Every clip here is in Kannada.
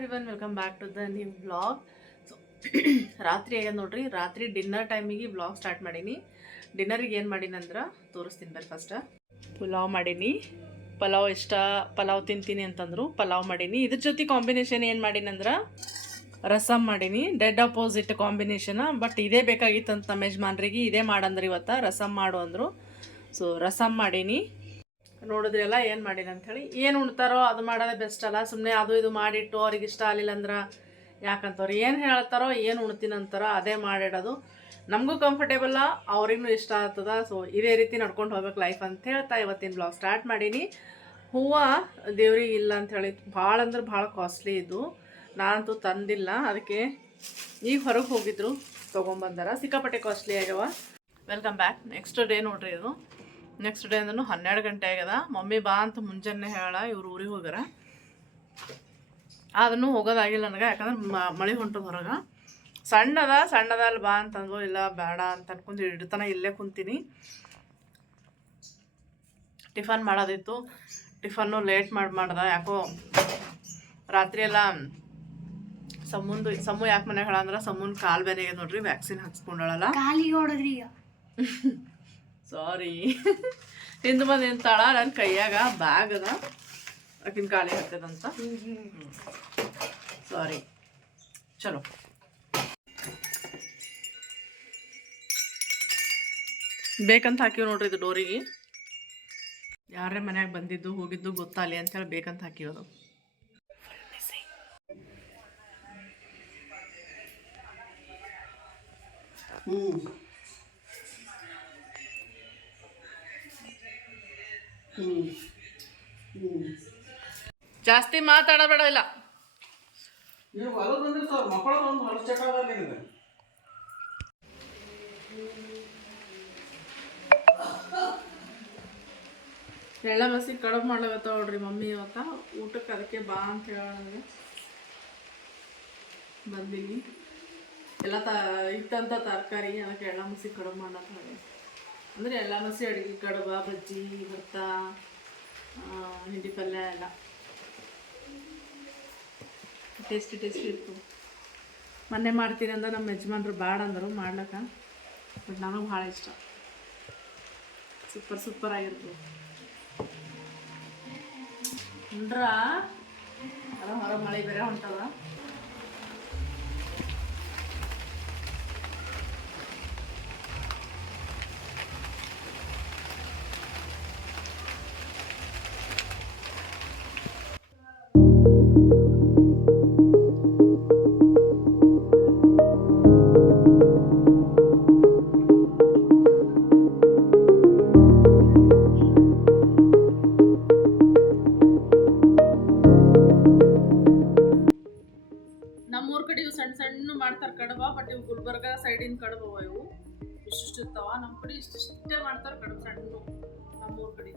Everyone welcome back to the new blog so ರಾತ್ರಿ ಆಗ್ಯದ ನೋಡ್ರಿ, ರಾತ್ರಿ ಡಿನ್ನರ್ ಟೈಮಿಗೆ ಬ್ಲಾಗ್ ಸ್ಟಾರ್ಟ್ ಮಾಡೀನಿ. ಡಿನ್ನರಿಗೆ ಏನು ಮಾಡೀನಿ ಅಂದ್ರೆ, ತೋರಿಸ್ತೀನಿ ಬರ್ರಿ ಫಸ್ಟ್ ಪುಲಾವ್ ಮಾಡೀನಿ. ಪಲಾವ್ ಇಷ್ಟ, ಪಲಾವ್ ತಿಂತೀನಿ ಅಂತಂದ್ರು, ಪಲಾವ್ ಮಾಡೀನಿ. ಇದ್ರ ಜೊತೆ ಕಾಂಬಿನೇಷನ್ ಏನು ಮಾಡೀನಿ ಅಂದ್ರೆ ರಸಮ್ ಮಾಡೀನಿ. ಡೆಡ್ ಅಪೋಸಿಟ್ ಕಾಂಬಿನೇಷನ್ ಬಟ್ ಇದೇ ಬೇಕಾಗಿತ್ತು ಅಂತ ನಮ್ಮ ಯಜಮಾನ್ರಿಗೆ, ಇದೇ ಮಾಡಂದ್ರೆ ಇವತ್ತು ರಸಮ್ ಮಾಡು ಅಂದರು. ಸೊ ರಸಮ್ ಮಾಡೀನಿ. ನೋಡಿದ್ರಲ್ಲ ಏನು ಮಾಡೀನಿ ಅಂಥೇಳಿ ಏನು ಉಣ್ತಾರೋ ಅದು ಮಾಡೋದೇ ಬೆಸ್ಟ್ ಅಲ್ಲ. ಸುಮ್ಮನೆ ಅದು ಇದು ಮಾಡಿಟ್ಟು ಅವ್ರಿಗೆ ಇಷ್ಟ ಆಗಲಿಲ್ಲ ಅಂದ್ರೆ ಯಾಕಂತವ್ರು ಏನು ಹೇಳ್ತಾರೋ, ಏನು ಉಣ್ತೀನಿ ಅಂತಾರೋ ಅದೇ ಮಾಡಿಡೋದು. ನಮಗೂ ಕಂಫರ್ಟೇಬಲ್ಲ ಅವ್ರಿಗೂ ಇಷ್ಟ ಆಗ್ತದ. ಸೊ ಇದೇ ರೀತಿ ನಡ್ಕೊಂಡು ಹೋಗ್ಬೇಕು ಲೈಫ್ ಅಂತ ಹೇಳ್ತಾ ಇವತ್ತಿನ ಬ್ಲಾಗ್ ಸ್ಟಾರ್ಟ್ ಮಾಡೀನಿ. ಹೂವು ದೇವ್ರಿಗೆ ಇಲ್ಲ ಅಂಥೇಳಿ ಭಾಳ ಅಂದ್ರೆ ಭಾಳ ಕಾಸ್ಟ್ಲಿ ಇದು. ನಾನಂತೂ ತಂದಿಲ್ಲ. ಅದಕ್ಕೆ ಈಗ ಹೊರಗೆ ಹೋಗಿದ್ರು, ತೊಗೊಂಬಂದಾರ. ಸಿಕ್ಕಾಪಟ್ಟೆ ಕಾಸ್ಟ್ಲಿ ಆಗ್ಯವ. ವೆಲ್ಕಮ್ ಬ್ಯಾಕ್ ನೆಕ್ಸ್ಟ್ ಡೇ ನೋಡ್ರಿ ಇದು. ನೆಕ್ಸ್ಟ್ ಡೇ ಅಂದ್ರೂ ಹನ್ನೆರಡು ಗಂಟೆ ಆಗ್ಯದ. ಮಮ್ಮಿ ಬಾ ಅಂತ ಮುಂಜಾನೆ ಹೇಳ ಇವ್ರು ಊರಿಗೆ ಹೋಗ್ಯಾರ. ಅದನ್ನು ಹೋಗೋದಾಗಿಲ್ಲ ನನಗೆ ಯಾಕಂದ್ರೆ ಮಳೆ ಹೊಂಟದ ಹೊರಗೆ. ಸಣ್ಣದ ಸಣ್ಣದ ಅಲ್ಲಿ ಬಾ ಅಂತಂದ್ರು ಇಲ್ಲ ಬೇಡ ಅಂತ ಅನ್ಕೊಂಡು ಇಡ್ತಾನ ಇಲ್ಲೇ ಕುಂತೀನಿ. ಟಿಫನ್ ಮಾಡೋದಿತ್ತು. ಟಿಫನ್ನು ಲೇಟ್ ಮಾಡಿ ಮಾಡ್ದ ಯಾಕೋ ರಾತ್ರಿ ಎಲ್ಲ ಸಮುಂದು ಸಮ್ಮು ಯಾಕೆ ಮನೆ ಹೇಳ ಅಂದ್ರೆ ಸಮುನ್ ಕಾಲು ಬೇರೆ ನೋಡ್ರಿ ವ್ಯಾಕ್ಸಿನ್ ಹಾಕ್ಸ್ಕೊಂಡಳಲ್ಲ. ಕಾಲಿಗೆ ಹೊಡೆದ್ರಿ ಈಗ. ಸಾರಿ ಹಿಂದೆ ಬಂದು ನಿಂತಾಳ ನನ್ನ ಕೈಯಾಗ ಬ್ಯಾಗ್ ಅದ. ಆಕಿನ ಖಾಲಿ ಹತ್ತದಂತ. ಸಾರಿ ಚಲೋ. ಬೇಕಂತ ಹಾಕಿವ್ ನೋಡ್ರಿ ಇದು ಡೋರಿಗೆ. ಯಾರೇ ಮನ್ಯಾಗ ಬಂದಿದ್ದು, ಹೋಗಿದ್ದು ಗೊತ್ತಾಗಲಿ ಅಂತೇಳಿ ಬೇಕಂತ ಹಾಕಿರೋದು. ಜಾಸ್ತಿ ಮಾತಾಡಬೇಡ ಇಲ್ಲ. ಎಳ್ಳ ಬಸಿ ಕಡುಬು ಮಾಡ್ಲಾಗತ್ತಾವ ನೋಡ್ರಿ ಮಮ್ಮಿ ಇವತ್ತ. ಊಟಕ್ಕೆ ಅದಕ್ಕೆ ಬಾ ಅಂತ ಹೇಳ ಬಂದೀನಿ. ಎಲ್ಲ ತ ಇತ್ತಂತ ತರಕಾರಿ ಅದಕ್ಕೆ ಎಳ್ಳ ಮಸಿ ಕಡುಬು ಮಾಡತ್ತ ಅಂದರೆ ಎಲ್ಲ ಮಸಿ ಅಡುಗೆ ಕಡುಬ, ಬಜ್ಜಿ, ಭತ್ತ ಹಿಂಡಿ ಪಲ್ಯ ಎಲ್ಲ. ಟೇಸ್ಟಿ ಟೇಸ್ಟಿ ಇತ್ತು. ಮೊನ್ನೆ ಮಾಡ್ತೀನಿ ಅಂದ್ರೆ ನಮ್ಮ ಯಜಮಾನ್ರು ಬ್ಯಾಡ ಅಂದರು, ಮಾಡ್ಲಕ್ಕ. ಬಟ್ ನನಗೆ ಭಾಳ ಇಷ್ಟ. ಸೂಪರ್ ಸೂಪರ್ ಆಗಿರ್ತದೆ ಅಂದ್ರೆ ಅದ ಹೊರ ಮಳೆ ಬೇರೆ ಹೊಂಟದ. ಇರ್ತಾವ ಇಷ್ಟು ಇಷ್ಟೇ ಮಾಡ್ತಾರೆ ಕಡಬ ಸಣ್ಣ ನಮ್ಮೂರ್ ಕಡೆ.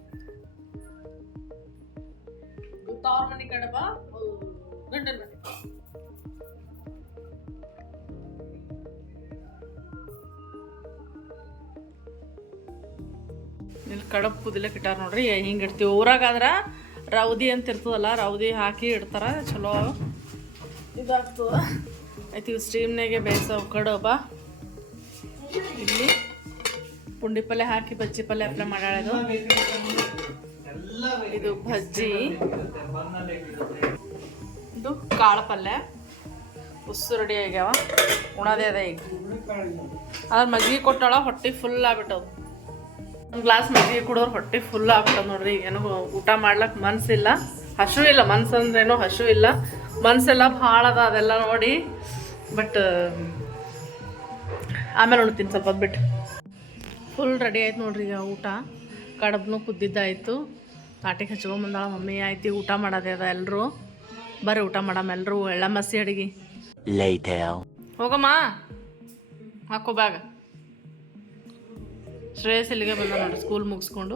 ತವ್ರ ಮನೆ ಕಡಬ ಗಂಡನ ಮನೆ. ಇಲ್ಲಿ ಕಡಬ್ ಕುದಿಲಕ್ಕೆ ಇಟ್ಟಾರ ನೋಡ್ರಿ ಹಿಂಗೆ ಇಡ್ತೀವಿ. ಊರಾಗಾದ್ರ ರೌದಿ ಅಂತ ಇರ್ತದಲ್ಲ, ರೌದಿ ಹಾಕಿ ಇಡ್ತಾರ, ಚಲೋ. ಇದಾಗ್ತದ ಆಯ್ತು ಸ್ಟ್ರೀಮ್ನಾಗೆ ಬೇಯಿಸೋ ಕಡಬ. ಇಲ್ಲಿ. ಪುಂಡಿ ಪಲ್ಯ ಹಾಕಿ, ಬಜ್ಜಿ ಪಲ್ಯ ಅಪ್ಲೈ ಮಾಡೋದು ಇದು ಬಜ್ಜಿ ಇದು ಕಾಳು ಪಲ್ಯ ಉಸ್ಸು ರೆಡಿ ಆಗ್ಯಾವ. ಉಣದೇ ಅದ ಈಗ. ಅದ್ರ ಮಜ್ಜಿಗೆ ಕೊಟ್ಟಾಳ, ಹೊಟ್ಟೆ ಫುಲ್ ಆಗ್ಬಿಟ್ಟವು ಒಂದು ಗ್ಲಾಸ್ ಮಜ್ಜಿಗೆ ಕುಡೋರು ಹೊಟ್ಟೆ ಫುಲ್ ಆಗ್ಬಿಟ್ಟದ ನೋಡ್ರಿ. ಏನು ಊಟ ಮಾಡ್ಲಕ್ಕೆ ಮನ್ಸಿಲ್ಲ ಹಸು ಇಲ್ಲ, ಮನ್ಸು ಅಂದ್ರೇನೋ ಹಸು ಇಲ್ಲ. ಮನ್ಸೆಲ್ಲ ಭಾಳ ಅದ ಅದೆಲ್ಲ ನೋಡಿ. ಬಟ್ ಆಮೇಲೆ ಉಣ್ತೀನಿ ಸ್ವಲ್ಪ ಬಿಟ್ಟು. ಫುಲ್ ರೆಡಿ ಆಯ್ತು ನೋಡ್ರಿ ಈಗ ಊಟ. ಕಡಬ್ನು ಕುದ್ದಿದ್ದಾಯಿತು. ತಾಟಿಗೆ ಹಚ್ಕೊಂಬಂದಾಳ ಮಮ್ಮಿ. ಆಯ್ತು ಊಟ ಮಾಡೋದೇ ಅದ ಎಲ್ಲರೂ ಬರ್ರಿ ಊಟ ಮಾಡಮ್ಮ ಎಲ್ಲರೂ ಎಳ್ಳ ಮಸಿ ಅಡಿಗೆ. ಹೋಗಮ್ಮ. ಹಾಕೋ ಬ್ಯಾಗ. ಶ್ರೇಯಸ್ ಇಲ್ಲಿಗೆ ಬಂದ ನೋಡಿ ಸ್ಕೂಲ್ ಮುಗಿಸ್ಕೊಂಡು.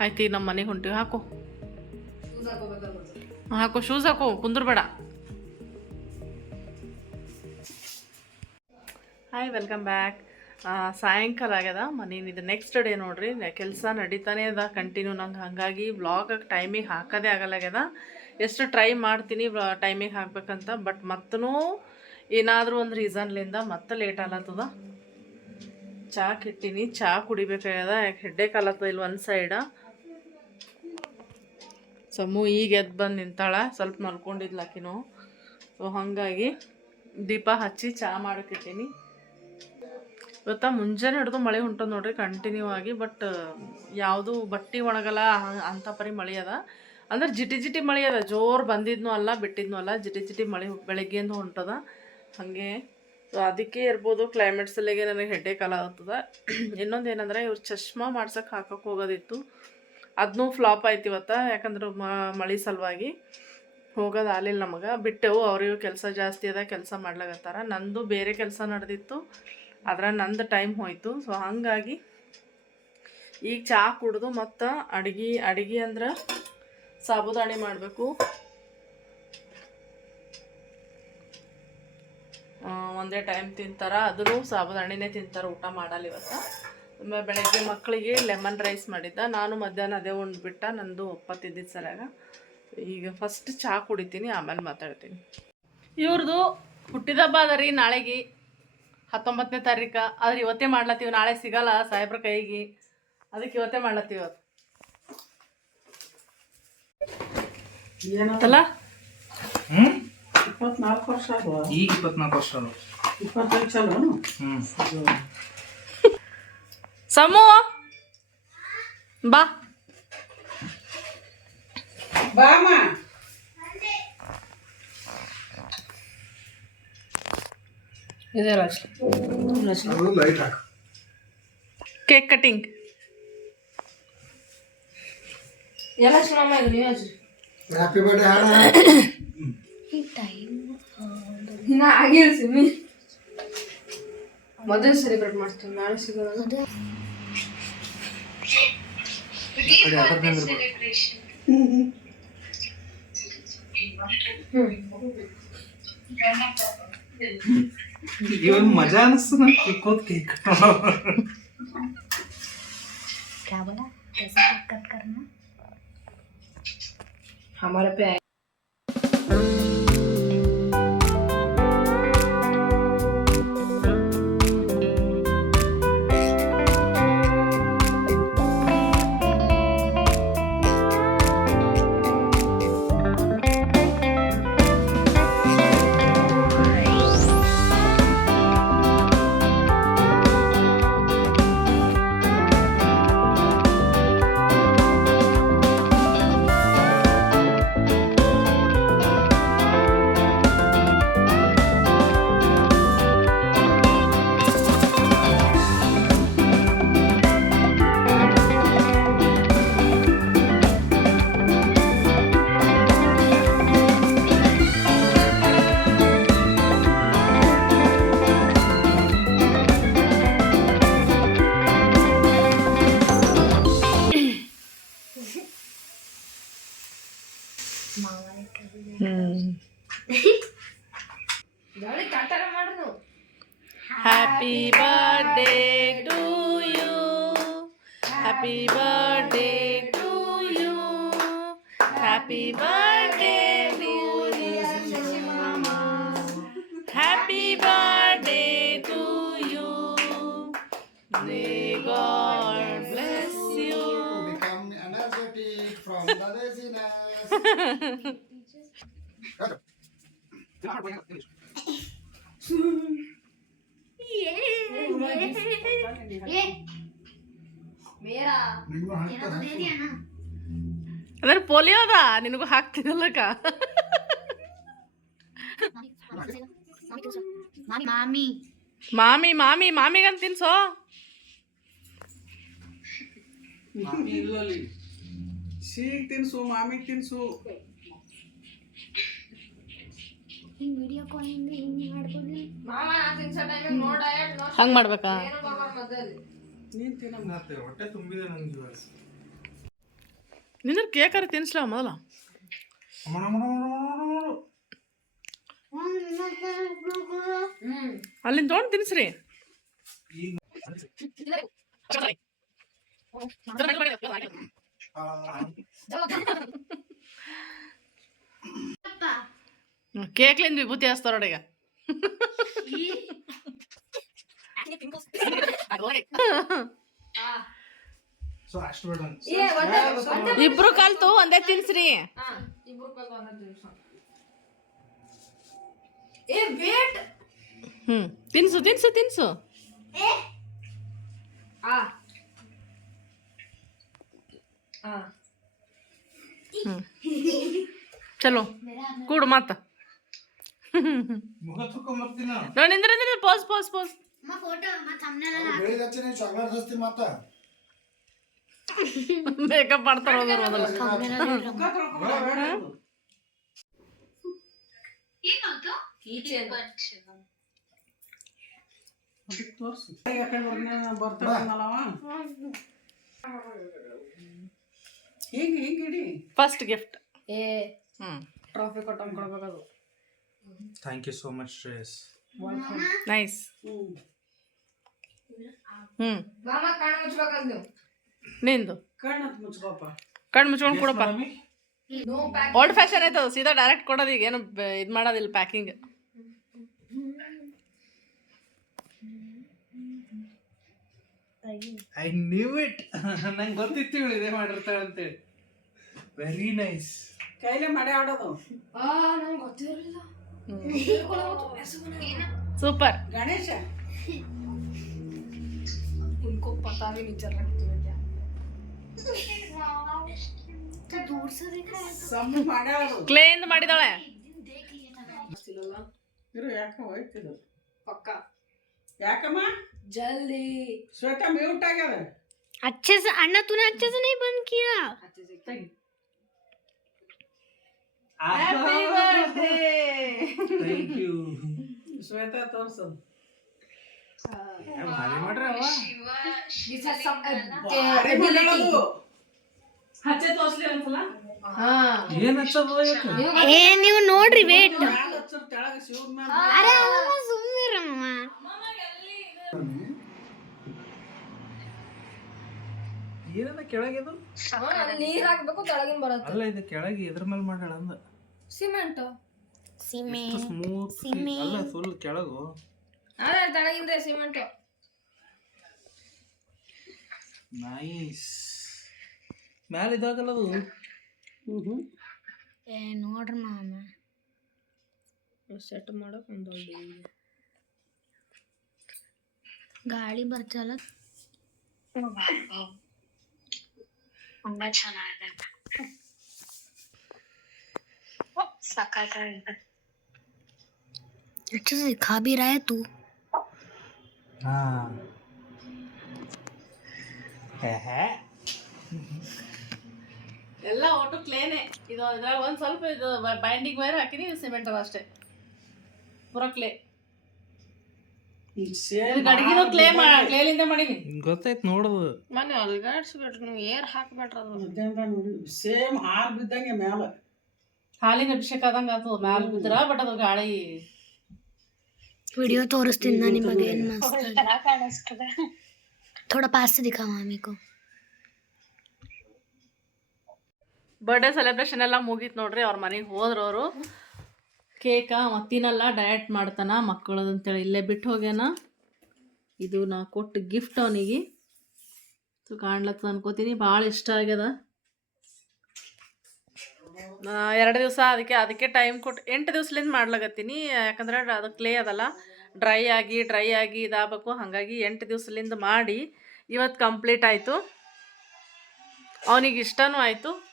ಆಯ್ತು ಈಗ ನಮ್ಮ ಮನೆಗೆ ಹೊಂಟಿವಿ. ಹಾಕೋ. ಹಾಕೋ ಶೂಸ್ ಹಾಕೋ. ಕುಂದ್ರಬೇಡ. ಹಾಯ್ ವೆಲ್ಕಮ್ ಬ್ಯಾಕ್ ಸಾಯಂಕಾಲ ಆಗ್ಯದ. ಮನೇನು ಇದು ನೆಕ್ಸ್ಟ್ ಡೇ ನೋಡ್ರಿ ಕೆಲಸ ನಡೀತಾನೆ ಅದ ಕಂಟಿನ್ಯೂ ನಂಗೆ ಹಾಗಾಗಿ ಬ್ಲಾಗ್ ಟೈಮಿಗೆ ಹಾಕೋದೇ ಆಗಲ್ಲಾಗ್ಯದ ಎಷ್ಟು ಟ್ರೈ ಮಾಡ್ತೀನಿ ಟೈಮಿಗೆ ಹಾಕ್ಬೇಕಂತ ಬಟ್ ಮತ್ತೂ ಏನಾದರೂ ಒಂದು ರೀಸನ್ಲಿಂದ ಮತ್ತೆ ಲೇಟ್ ಆಗ್ಲತ್ತದ. ಚಾ ಕಿಟ್ಟಿನಿ ಚಾ ಕುಡಿಬೇಕಾಗ್ಯದ, ಯಾಕೆ ಹೆಡ್ಡೇಕ್ ಕಾಲತ್ತ ಇಲ್ಲಿ ಒಂದು ಸೈಡ ಸಮೂ ಈಗ ಎದ್ದು ಬಂದು ನಿಂತಾಳ, ಸ್ವಲ್ಪ ಮಲ್ಕೊಂಡಿದ್ಲಾಕಿನೂ ಸೊ ಹಾಗಾಗಿ ದೀಪ ಹಚ್ಚಿ ಚಾ ಮಾಡೋಕ್ಕಿಟ್ಟೀನಿ ಇವತ್ತ ಮುಂಜಾನೆ ಹಿಡಿದು ಮಳೆ ಹೊಂಟದ ನೋಡ್ರಿ ಕಂಟಿನ್ಯೂ ಆಗಿ ಬಟ್ ಯಾವುದು ಬಟ್ಟೆ ಒಣಗಲ್ಲ ಅಂಥ ಪರಿ ಮಳೆ ಅದ. ಅಂದ್ರೆ ಜಿಟಿ ಜಿಟಿ ಮಳೆ ಅದ, ಜೋರು ಬಂದಿದ್ನು ಅಲ್ಲ, ಬಿಟ್ಟಿದ್ನೂ ಅಲ್ಲ, ಜಿಟಿ ಜಿಟಿ ಮಳೆ ಬೆಳಗ್ಗೆಯಿಂದ ಹೊಂಟದ. ಹಾಗೆ ಸೊ ಅದಕ್ಕೆ ಇರ್ಬೋದು ಕ್ಲೈಮೇಟ್ ಸಲಿಗೆ ನನಗೆ ಹೆಡ್ಡೆ ಕಾಲ ಆಗ್ತದ. ಇನ್ನೊಂದು ಏನಂದ್ರೆ, ಇವ್ರು ಚಶ್ಮಾ ಮಾಡ್ಸಕ್ಕೆ ಹಾಕಕ್ಕೆ ಹೋಗೋದಿತ್ತು. ಅದನ್ನೂ ಫ್ಲಾಪ್ ಆಯ್ತು ಇವತ್ತ, ಯಾಕಂದ್ರೆ ಮಳೆ ಸಲುವಾಗಿ ಹೋಗೋದು ಆಗಲಿಲ್ಲ ನಮಗೆ. ಬಿಟ್ಟೆವು ಅವ್ರಿಗೂ ಕೆಲಸ ಜಾಸ್ತಿ ಅದ, ಕೆಲಸ ಮಾಡ್ಲಾಗತ್ತಾರ ನಂದು ಬೇರೆ ಕೆಲಸ ನಡೆದಿತ್ತು. ಅದ್ರ ನಂದು ಟೈಮ್ ಹೋಯಿತು. ಸೊ ಹಾಗಾಗಿ ಈಗ ಚಹಾ ಕುಡ್ದು ಮತ್ತು ಅಡುಗೆ ಅಡುಗೆ ಅಂದ್ರೆ ಸಾಬುದಾಣಿ ಮಾಡಬೇಕು. ಒಂದೇ ಟೈಮ್ ತಿಂತಾರ. ಅದನ್ನು ಸಾಬುದಾಣಿನೇ ತಿಂತಾರೆ. ಊಟ ಮಾಡಲ್ಲ ಇವತ್ತು. ಬೆಳಗ್ಗೆ ಮಕ್ಕಳಿಗೆ ಲೆಮನ್ ರೈಸ್ ಮಾಡಿದ್ದ. ನಾನು ಮಧ್ಯಾಹ್ನ ಅದೇ ಉಂಡ್ಬಿಟ್ಟ ನಂದು ಒಪ್ಪತ್ತಿದ್ದಿದ್ದು ಸರಿಯಾಗ. ಈಗ ಫಸ್ಟ್ ಚಹಾ ಕುಡಿತೀನಿ, ಆಮೇಲೆ ಮಾತಾಡ್ತೀನಿ. ಇವ್ರದ್ದು ಹುಟ್ಟಿದಬ್ಬ ಅದ ರೀ ನಾಳೆಗೆ. ಹತ್ತೊಂಬತ್ತನೇ ತಾರೀಕು. ಆದ್ರೆ ಇವತ್ತೇ ಮಾಡ್ಲತ್ತೀವಿ. ನಾಳೆ ಸಿಗಲ್ಲ ಸಾಹೇಬ್ರ ಕೈಗೆ. ಅದಕ್ಕೆ ಇವತ್ತೇ ಮಾಡ್ಲತ್ತೀವಿ ಇವತ್ತು. ಏನಂತಲ್ಲ ಸಮೂಹ ಇಪ್ಪತ್ನಾಲ್ಕು ವರ್ಷ ಈಗ ಇಪ್ಪತ್ನಾಲ್ಕು ವರ್ಷ ಅಲ್ಲ ಇಪ್ಪತ್ತೈದು ಚಲೋ ಹ್ಮ್. ಸಮೂ! ಬಾ. ಬಾಮ ಲೈಟ್ ಹಾಕ. ಕೇಕ್ ಕಟಿಂಗ್ ಹ್ಯಾಪಿ ಬರ್ಡೇ ಹಾಡ ಇನ್ನ ಆಗಿಲ್ಲ ಸಿಮ್ಮಿ ಮೊದಲು ಸೆಲೆಬ್ರೇಟ್ ಮಾಡ್ತೀವಿ ನಾಳೆ ಸಿಗೋದು इवन मजा नसतो ना पिकोत केक क्या बोला? कैसे करना? हमारा पे Happy birthday to you. Happy birthday to you. Happy birthday to you. Happy birthday to you. May God bless you. become energetic from the laziness. ಅಂದ್ರೆ ಪೋಲಿಯೋ ಅದ ನಿನಗೂ ಹಾಕ್ತಿದ್ದಲ್ಲಕ್ಕ ಮಾಮಿ ಮಾಮಿ ಮಾಮಿ ಮಾಮಿಗಂತ ತಿನ್ಸೋ. ಸೀಗ್ ತಿನ್ಸು ಮಾಮಿಗೆ ತಿನ್ಸು. ಹಂಗೆ ಮಾಡ್ಬೇಕಾ? ಏನು ಬಾಬಾ ಮೊದಲು ನೀನ್ ತಿನ್ನ ಹೊಟ್ಟೆ ತುಂಬಿದೆ ನಂಗೆ ಇವಾಗ ನಿಂದ್ರ ಕೇಕರ ತಿನ್ಸ್ಲ ಮೊದಲ ಅಮ್ಮಣ, ಅಮ್ಮಣ, ಅಮ್ಮಣ, ಅಮ್ಮಣ, ಅಮ್ಮಣ. ಹ್ಮ್ ಅಲ್ಲಿಂದ ತೊಗೊಂಡು ತಿನ್ಸ್ರಿ ಕೇಕ್ಲಿಂದ ವಿಭೂತಿ ಹಚ್ತಾರ ನೋಡಿ ಈಗ ಸೊ ಅಷ್ಟು ಬೇಡ ಏ ಒಂದೇ ಒಂದೇ ಇಬ್ರು ಕಲ್ತು ಒಂದೇ ತಿನ್ಸ್ರಿ ಹಾ ಇಬ್ರು ಕಲ್ತು ಒಂದೇ ದಿವ್ಸ ಏ ವೇಟ್ ಹ್ಮ್ ತಿನ್ಸು ತಿನ್ಸು ತಿನ್ಸು ಆ ಆ ಹ್ಮ್ ಚಲೋ ಕೂಡು ಮತ್ತ ಮುಖ ತುಕೊಂಬರ್ತೀನಿ ನಾವು ನೋಡಿ ನಿಂದ್ರ ನಿಂದ್ರ ಪೋಸ್ ಪೋಸ್ ಪೋಸ್ ಬೆಳಿಗ್ಗೆ ಹಚ್ಚಿ ನೀವು ಚಾಕ್ಲೇಟ್ ಮತ್ತ ಮೇಕಪ್ ಮಾಡ್ತಾರ ಹೋಗೋರು ಮೊದಲು. ಹಿಂಗೆ ಹಿಂಗೆ ಇಡಿ. ಫಸ್ಟ್ ಗಿಫ್ಟ್ ಏ ಹ್ಮ್. ಟ್ರಾಫಿ ಕೊಟ್ಟಂಗೆ ಕೊಡ್ಬೇಕದು thank you so much Shreyas. Nice ಹ್ಞೂ ಹ್ಮ್. ನಿಂದು? ಕಣ್ಣು ಮುಚ್ಕೊಂಡು ಕೊಡಪ್ಪ. ನೋ ಪ್ಯಾಕ್ ಓಲ್ಡ್ ಫ್ಯಾಷನ್ ಆಯ್ತದ ಸೀದಾ ಡೈರೆಕ್ಟ್ ಕೊಡೋದು ಈಗ. ಏನು ಇದು ಮಾಡೋದಿಲ್ಲ ಪ್ಯಾಕಿಂಗ್ ಐ ನ್ಯೂ ಇಟ್ ನಂಗೆ ಗೊತ್ತಿತ್ತು ಇವಳು ಇದೇ ಮಾಡಿರ್ತಾಳೆ ಅಂತೇಳಿ. ವೆರಿ ನೈಸ್ ಕೈಲೇ ಮಾಡಿ ಆಡೋದು. ಆ ನಂಗೆ ಗೊತ್ತಿರಲಿಲ್ಲ. ಸೂಪರ್ ಗಣೇಶ. उनको पता भी नहीं चल रहा कि तुम्हें क्या तो दूर से देखा है ಸಮ್ಮ ಮಾಡ್ಯಾಳು ಕ್ಲೇಯಿಂದ ಮಾಡಿದಾಳೆ देख लिया था ಗೊತ್ತಿಲ್ಲಲ್ಲ ಇರು ಯಾಕ ಹೋಯ್ತಿದ್ರು ಪಕ್ಕ ಯಾಕಮ್ಮ ಜಲ್ದಿ ಶ್ವೇತಾ ಮ್ಯೂಟ್ ಆಗ್ಯದ अच्छे से अन्ना तूने अच्छे से नहीं बंद किया अच्छे से तग ಥ್ಯಾಂಕ್ ಯು ಶ್ವೇತಾ ತೋರ್ಸು ಭಾರಿ ಮಾಡ್ರಿ ನೀವು ನೋಡ್ರಿ ವೇಟ್ ಕೆಳಗಿದು ನೀರ್ ಹಾಕ್ಬೇಕು ಅಲ್ಲ ಕೆಳಗೆ ಇದ್ರ ಮೇಲೆ ಮಾಡ್ಯಾಳ ಅಂದ. ಸಿಮೆಂಟ್. ಅಲ್ಲ ಫುಲ್ ಕೆಳಗು. ಸಿಮೆಂಟ್. ನೈಸ್ ಮ್ಯಾಲ ಇದಾಗಲ್ಲ ಅದು ಏ ನೋಡ್ರಿ ಮಾಮ ಸೆಟ್ ಮಾಡಕ್ ಒಂದು ಗಾಳಿ ಬರ್ತಲ್ಲ अच्छे से दिखा भी रहा है तू ಹಾ ಎಲ್ಲ ಒಟ್ಟು ಕ್ಲೇನೆ ಇದು ಇದ್ರಾಗ ಒಂದು ಸ್ವಲ್ಪ ಇದು ಬೈಂಡಿಂಗ್ ವೈರ್ ಹಾಕಿನಿ ಸಿಮೆಂಟ್ ಅದ ಅಷ್ಟೇ. ಪುರ ಕ್ಲೇ ಗಡಿಗೆನೂ ಕ್ಲೇ ಮಾಡ ಕ್ಲೇಲಿಂದ ಮಾಡೀನಿ. ಗೊತ್ತೈತೆ ನೋಡೋದು ಮನೆ ಅಲ್ಗಾಡ್ಸ್ಬೇಡ್ರಿ ನೀವು ಏರ್ ಹಾಕ್ಬೇಡ್ರಿ ಅದು. ಸೇಮ್ ಹಾಲು ಬಿದ್ದಂಗೆ ಮ್ಯಾಲ. ಹಾಲಿನ ಅಭಿಷೇಕ ಆದಂಗೆ ಆತು ಮ್ಯಾಲ ಬಿದ್ರ ಬಟ್ ಅದು ಗಾಳಿ ವಿಡಿಯೋ ತೋರಿಸ್ತೀನಿ ನಾನು ನಿಮಗೆ ಏನು थोड़ा पास से दिखा मामी को ಬರ್ಡೇ ಸೆಲೆಬ್ರೇಷನ್ ಎಲ್ಲ ಮುಗೀತು ನೋಡ್ರಿ ಅವ್ರ ಮನೆಗೆ ಹೋದ್ರು ಅವರು ಕೇಕ ಮತ್ತಿನೆಲ್ಲ ಡಯಟ್ ಮಾಡ್ತಾನ ಮಕ್ಕಳದು ಅಂತೇಳಿ ಇಲ್ಲೇ ಬಿಟ್ಟು ಹೋಗ್ಯಾನ ಇದು ನಾ ಕೊಟ್ಟು ಗಿಫ್ಟ್ ಅವನಿಗೆ ಸೊ ಕಾಣ್ಲತ್ತದ ಅನ್ಕೋತೀನಿ ಭಾಳ ಇಷ್ಟ ಆಗ್ಯದ ನಾ ಎರಡು ದಿವಸ ಅದಕ್ಕೆ ಅದಕ್ಕೆ ಟೈಮ್ ಕೊಟ್ಟು ಎಂಟು ದಿವ್ಸಲಿಂದ ಮಾಡ್ಲಾಗತ್ತೀನಿ ಯಾಕಂದ್ರೆ ಅದು ಕ್ಲೇ ಅದಲ್ಲ ಡ್ರೈ ಆಗಿ ಡ್ರೈ ಆಗಿ ಇದಾಗಬೇಕು. ಹಾಗಾಗಿ ಎಂಟು ದಿವಸಲಿಂದ ಮಾಡಿ ಇವತ್ತು ಕಂಪ್ಲೀಟ್ ಆಯಿತು. ಅವನಿಗೆ ಇಷ್ಟನೂ ಆಯಿತು.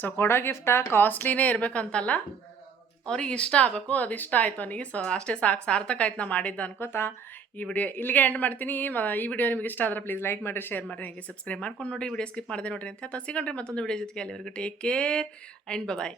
ಸೊ, ಕೊಡೋ ಗಿಫ್ಟ ಕಾಸ್ಟ್ಲಿನೇ ಇರಬೇಕಂತಲ್ಲ. ಅವ್ರಿಗೆ ಇಷ್ಟ ಆಗಬೇಕು ಅದು ಇಷ್ಟ ಆಯಿತು ಅವನಿಗೆ. ಸೊ, ಅಷ್ಟೇ ಸಾಕು, ಸಾರ್ಥಕ ಆಯ್ತು ನಾ ಮಾಡಿದ್ದು ಅನ್ಕೋತಾ. ಈ ವಿಡಿಯೋ ಇಲ್ಲಿಗೆ ಎಂಡ್ ಮಾಡ್ತೀನಿ. ಈ ವಿಡಿಯೋ ನಿಮಗೆ ಇಷ್ಟ ಆದ್ರೆ ಪ್ಲೀಸ್ ಲೈಕ್ ಮಾಡಿರಿ ಶೇರ್ ಮಾಡಿರಿ, ಹಾಗೆ ಸಬ್ಸ್ಕ್ರೈಬ್ ಮಾಡ್ಕೊಂಡು ನೋಡಿ ವಿಡಿಯೋ ಸ್ಕಿಪ್ ಮಾಡಿದೆ ನೋಡಿರಿ ಅಂತ ಹೇಳ್ತಾ ಮತ್ತೊಂದು ವಿಡಿಯೋ ಜೊತೆಗೆ ಅಲ್ಲಿವರೆಗೂ ಟೇಕ್ ಕೇರ್ ಆ್ಯಂಡ್ ಬಾಯ್